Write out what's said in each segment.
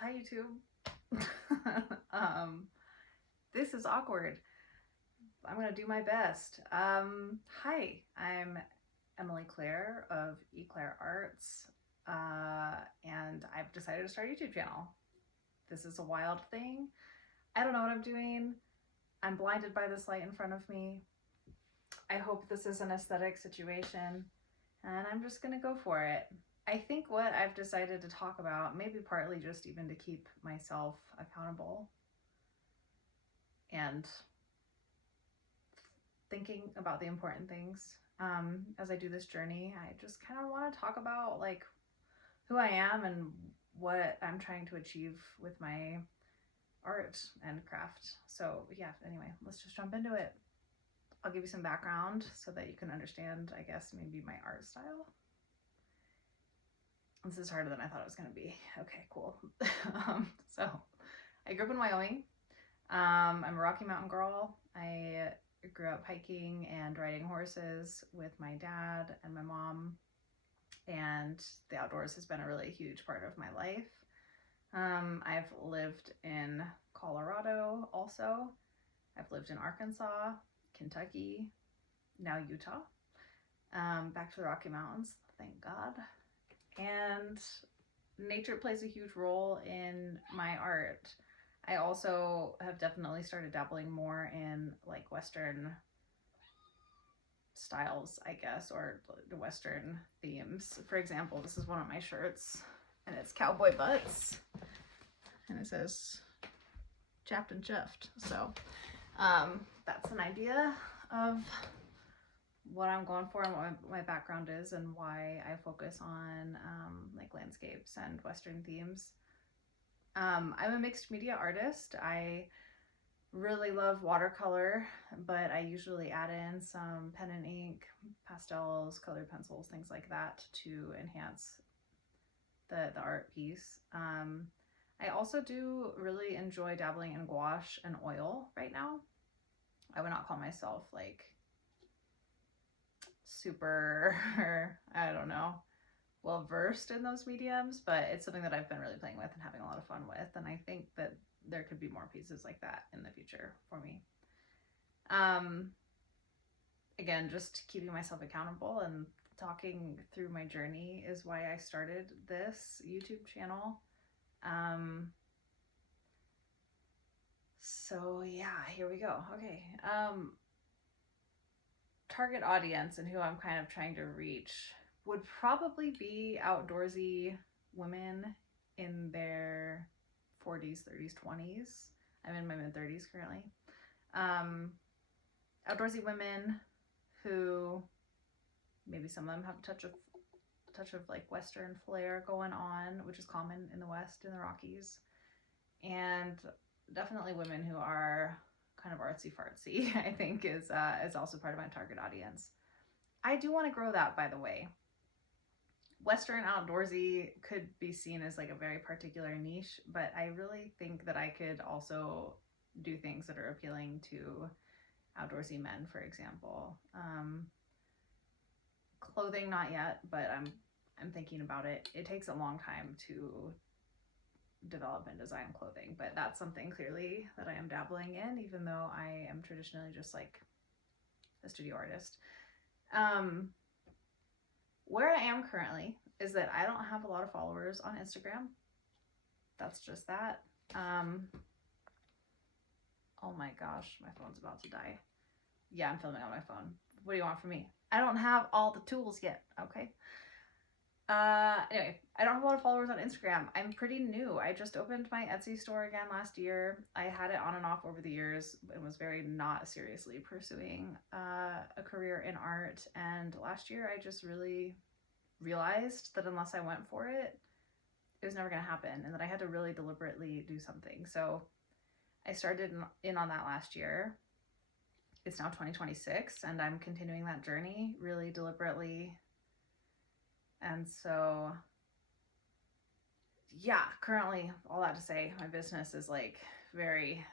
Hi YouTube. This is awkward. I'm gonna do my best. Hi, I'm Emily Claire of Eclair Arts, and I've decided to start a YouTube channel. This is a wild thing. I don't know what I'm doing. I'm blinded by this light in front of me. I hope this is an aesthetic situation, and I'm just gonna go for it. I think what I've decided to talk about, maybe partly just even to keep myself accountable and thinking about the important things as I do this journey, I just kind of want to talk about like who I am and what I'm trying to achieve with my art and craft. So yeah, anyway, let's just jump into it. I'll give you some background so that you can understand, I guess, maybe my art style. This is harder than I thought it was going to be. Okay, cool. So I grew up in Wyoming. I'm a Rocky Mountain girl. I grew up hiking and riding horses with my dad and my mom, and the outdoors has been a really huge part of my life. I've lived in Colorado also. I've lived in Arkansas, Kentucky, now Utah, back to the Rocky Mountains, thank God. And nature plays a huge role in my art. I also have definitely started dabbling more in like Western styles, I guess, or the Western themes. For example, this is one of my shirts and it's cowboy butts and it says chapped and chuffed. So that's an idea of what I'm going for and what my background is and why I focus on like landscapes and Western themes. I'm a mixed media artist. I really love watercolor, but I usually add in some pen and ink, pastels, colored pencils, things like that to enhance the art piece. I also do really enjoy dabbling in gouache and oil right now. I would not call myself like super, I don't know, well versed in those mediums, but it's something that I've been really playing with and having a lot of fun with, and I think that there could be more pieces like that in the future for me. Again, just keeping myself accountable and talking through my journey is why I started this YouTube channel. So yeah, here we go. Okay. Target audience and who I'm kind of trying to reach would probably be outdoorsy women in their 40s, 30s, 20s. I'm in my mid-30s currently. Outdoorsy women who maybe some of them have a touch of like Western flair going on, which is common in the West, in the Rockies, and definitely women who are kind of artsy fartsy, I think is also part of my target audience. I do want to grow that, by the way. Western outdoorsy could be seen as like a very particular niche, but I really think that I could also do things that are appealing to outdoorsy men, for example. Clothing, not yet, but I'm thinking about it. It takes a long time to develop and design clothing, but that's something clearly that I am dabbling in, even though I am traditionally just like a studio artist. Where I am currently is that I don't have a lot of followers on Instagram. That's just that. Oh my gosh, my phone's about to die. Yeah, I'm filming on my phone. What do you want from me? I don't have all the tools yet, okay? Anyway, I don't have a lot of followers on Instagram. I'm pretty new. I just opened my Etsy store again last year. I had it on and off over the years and was very not seriously pursuing a career in art. And last year I just really realized that unless I went for it, it was never going to happen, and that I had to really deliberately do something. So I started in on that last year. It's now 2026 and I'm continuing that journey really deliberately. And so yeah, currently, all that to say, my business is like very,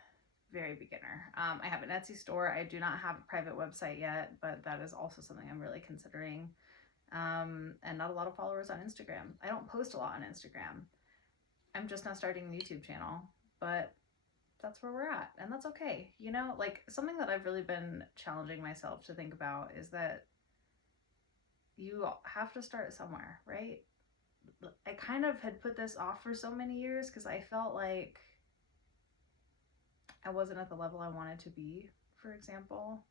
very beginner. I have an Etsy store. I do not have a private website yet, but that is also something I'm really considering. And not a lot of followers on Instagram. I don't post a lot on Instagram. I'm just now starting the YouTube channel, but that's where we're at, and that's okay. You know, like, something that I've really been challenging myself to think about is that you have to start somewhere, right? I kind of had put this off for so many years because I felt like I wasn't at the level I wanted to be, for example.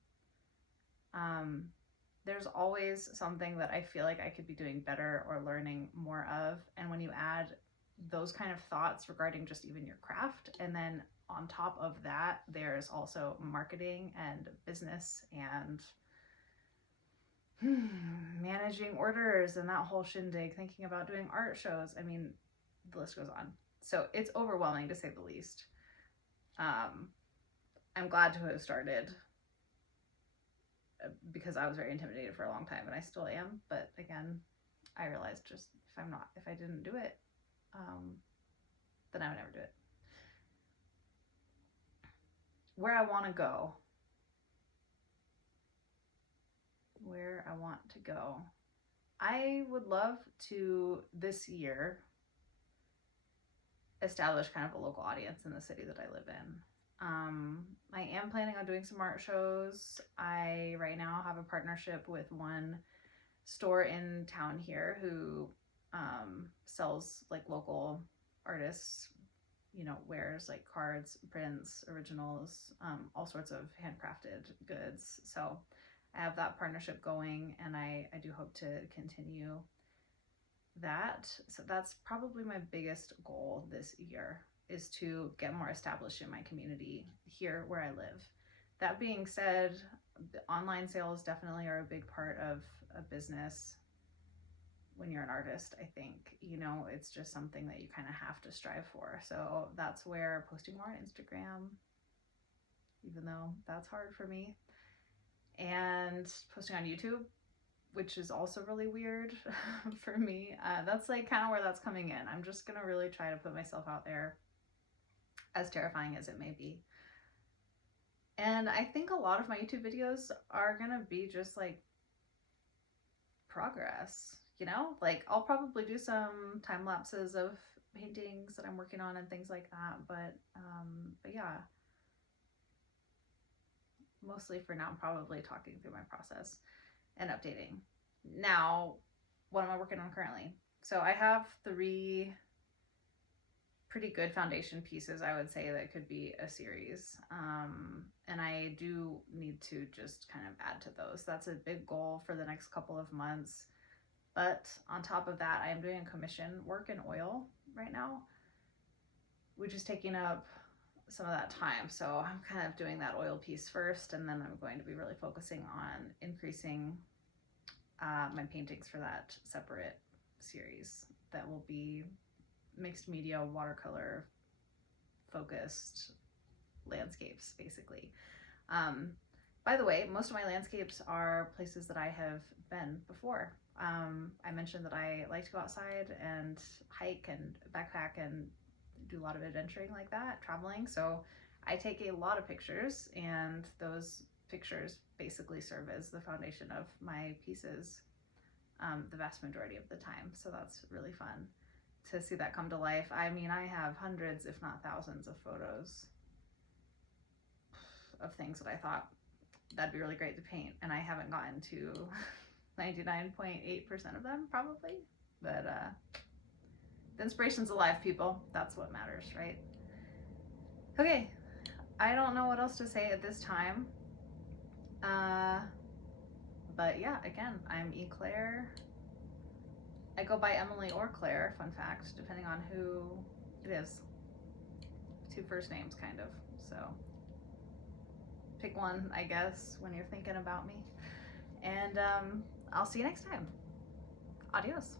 There's always something that I feel like I could be doing better or learning more of. And when you add those kind of thoughts regarding just even your craft, and then on top of that, there's also marketing and business and managing orders and that whole shindig, thinking about doing art shows. I mean, the list goes on. So it's overwhelming, to say the least. I'm glad to have started, because I was very intimidated for a long time, and I still am. But again, I realized just if I didn't do it, then I would never do it. Where I want to go. Where I want to go. I would love to, this year, establish kind of a local audience in the city that I live in. I am planning on doing some art shows. I right now have a partnership with one store in town here who sells like local artists, you know, wares like cards, prints, originals, all sorts of handcrafted goods. So I have that partnership going, and I do hope to continue that. So that's probably my biggest goal this year, is to get more established in my community here where I live. That being said, the online sales definitely are a big part of a business when you're an artist. I think, you know, it's just something that you kind of have to strive for. So that's where posting more on Instagram, even though that's hard for me, and posting on YouTube, which is also really weird for me. That's like kind of where that's coming in. I'm just gonna really try to put myself out there, as terrifying as it may be. And I think a lot of my YouTube videos are gonna be just like progress, you know? Like, I'll probably do some time lapses of paintings that I'm working on and things like that, but yeah, mostly for now I'm probably talking through my process and updating. Now, what am I working on currently? So I have 3 pretty good foundation pieces, I would say, that could be a series. And I do need to just kind of add to those. That's a big goal for the next couple of months. But on top of that, I am doing commission work in oil right now, which is taking up some of that time. So I'm kind of doing that oil piece first, and then I'm going to be really focusing on increasing my paintings for that separate series that will be mixed media, watercolor focused landscapes, basically. By the way, most of my landscapes are places that I have been before. I mentioned that I like to go outside and hike and backpack and do a lot of adventuring like that, traveling. So I take a lot of pictures, and those pictures basically serve as the foundation of my pieces the vast majority of the time. So that's really fun to see that come to life. I mean, I have hundreds, if not thousands, of photos of things that I thought that'd be really great to paint, and I haven't gotten to 99.8% of them probably, but the inspiration's alive, people. That's what matters, right? Okay, I don't know what else to say at this time, but yeah, again, I'm Claire. I go by Emily or Claire, fun fact, depending on who it is. 2 first names, kind of, so pick one, I guess, when you're thinking about me. And I'll see you next time. Adios.